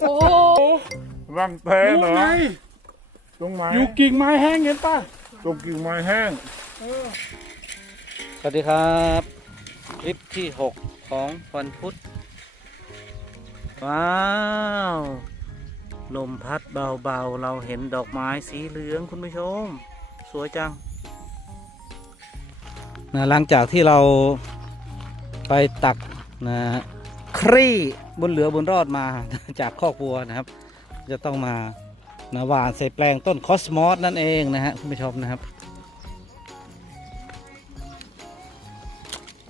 โอ้โหรังแพรู้เหรอไงตรงไหนอยู่กิ่งไม้แห้งเห็นป่ะตรงกิ่งไม้แห้งสวัสดีครับ คลิปที่6ของวันพุธ ว้าว ลมพัดเบาๆ เราเห็นดอกไม้สีเหลืองคุณผู้ชม สวยจังนะหลังจากที่เราไปตักนะครี่ บนเหลือบนรอดมาจากคอกวัวนะครับ จะต้องมานะหวานใส่แปลงต้นคอสมอสนั่นเองนะฮะคุณผู้ชมนะครับ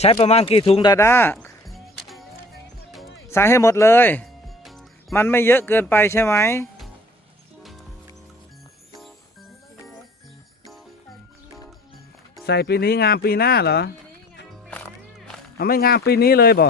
ใช้ประมาณกี่ถุงดาด้าใส่ให้หมดเลย มันไม่เยอะเกินไปใช่ไหมใส่ปีนี้งามปีหน้าเหรอเอาไม่งามปีนี้เลยบ่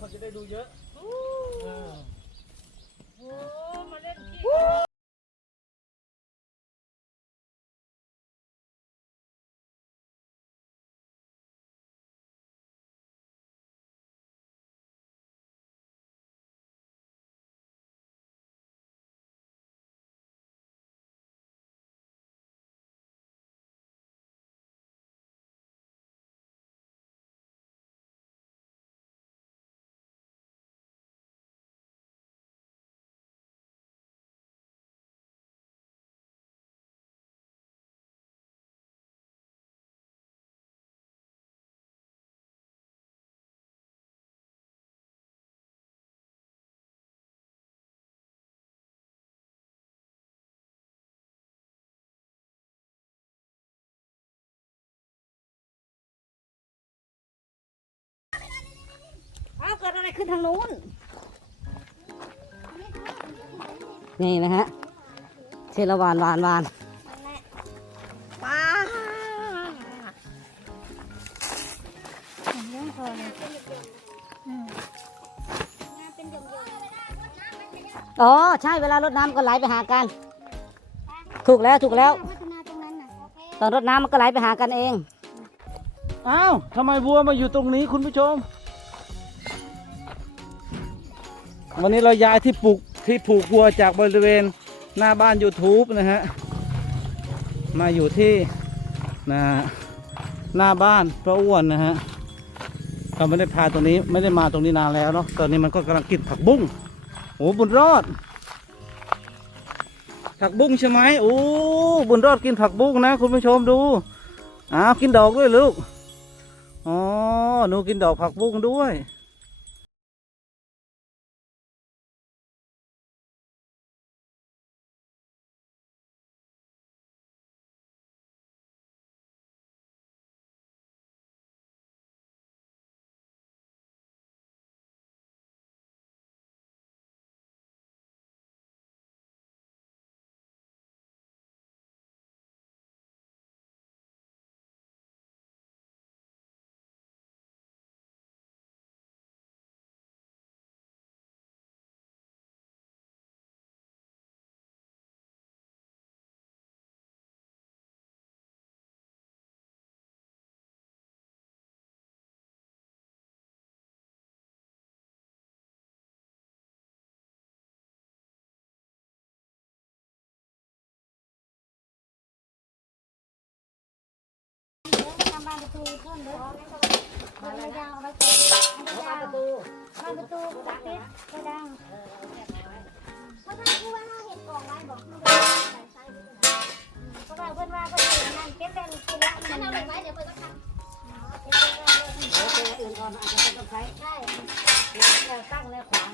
คนจะได้ดูเยอะ กิดอะไรขึ้นทางนู้น นี่นะฮะเชลวานวานวานว้าอ๋อ ใช่เวลารดน้ำก็ไหลไปหากัน ถูกแล้วถูกแล้ว ตอนรดน้ำมันก็ไหลไปหากันเอง อ้าวทำไมวัวมาอยู่ตรงนี้คุณผู้ชม วันนี้เราย้ายที่ปลูกที่ผูกวัวจากบริเวณหน้าบ้าน YouTube นะฮะ มาอยู่ที่นะหน้าบ้านพระอ้วนนะฮะเราไม่ได้พาตรงนี้ไม่ได้มาตรงนี้นานแล้วเนาะตอนนี้มันก็กำลังกินผักบุ้งโอ้บุญรอด ผักบุ้งใช่ไหมโอ้บุญรอดกินผักบุ้งนะ คุณผู้ชมดูอ้าวกินดอกด้วยลูกอ๋อหนูกินดอกผักบุ้งด้วย บ้านประตูก็ติดก็ดังเพราะถ้าผู้ว่าเราเห็นกองไว้บอกผู้ว่าใส่ใส่เพราะว่าเพิ่นว่าเพิ่นเห็นนั่นเก็บได้กินแล้วมันเอาไว้เดี๋ยวเพิ่นก็ทำอื่นก่อนอาจจะต้องใช้ใช่แล้วตั้งแล้วขวาง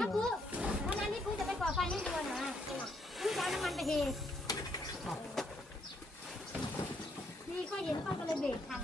นะผู้วันนั้นที่ผู้จะไปก่อไฟให้ดูนะผู้จะเอาน้ำมันไปเทนี่ก็เห็นป้าก็เลยเบรกทัน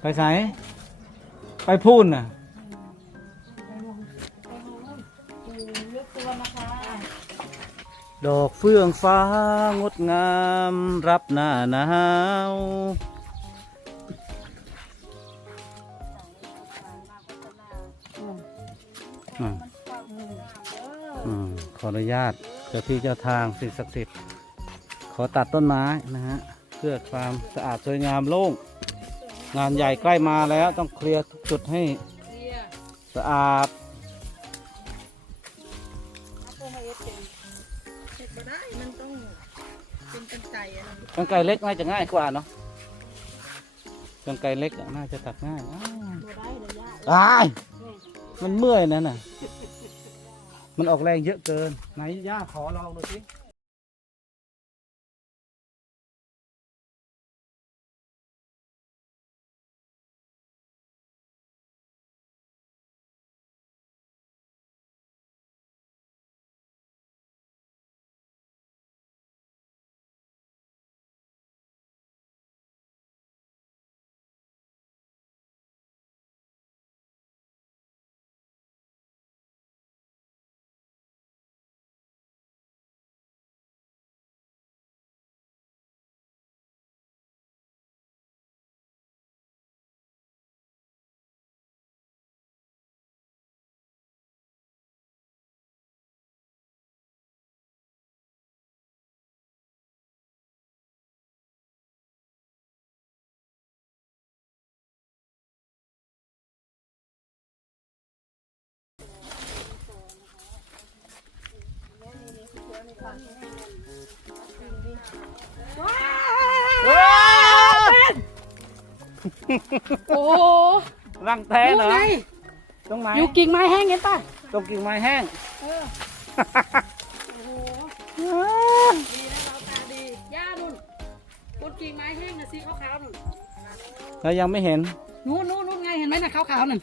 ไปไหนไปพูนน่ะดอกเฟื่องฟ้างดงามรับหน้าหนาวอืมอืมขออนุญาตเจ้าที่เจ้าทางสิ่งศักดิ์สิทธิ์ขอตัดต้นไม้นะฮะ เพื่อความสะอาดสวยงามโล่ง งานใหญ่ใกล้มาแล้วต้องเคลียร์ทุกจุดให้สะอาดกันต้องไก่เล็กน่าจะง่ายกว่าเนาะกันไกรเล็กน่าจะตัดง่ายอายมันเมื่อยนั่นน่ะ มันออกแรงเยอะเกิน ไหนย่าขอลองดูสิ โอ้รังแทนเหรอตรงไหนอยู่กิ่งไม้แห้งเห็นป่ะตรงกิ่งไม้แห้งย่านุ่นบนกิ่งไม้แห้งน่ะสีขาวๆนุ่นเรายังไม่เห็นนู้นนู้นนู้นไงเห็นไหมน่ะขาวๆนั่น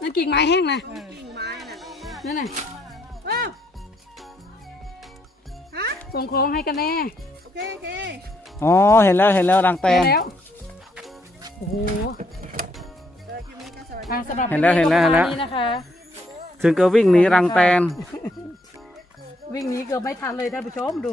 นั่นกิ่งไม้แห้งนะกิ่งไม้น่ะนั่นน่ะว้าวฮะ ส่งของให้กันแน่โอเคโอเคอ๋อเห็นแล้วเห็นแล้วรังแตเห็นนแล้วโอ้โหเออคลิปนี้ก็สวัสดีทางสำหรับเห็นแล้วเห็นแล้วก็เห็นแล้วประมาณนี้นะคะ ถึงก็วิ่งหนีรังแตน วิ่งหนีเกือบไม่ทันเลยท่านผู้ชมดู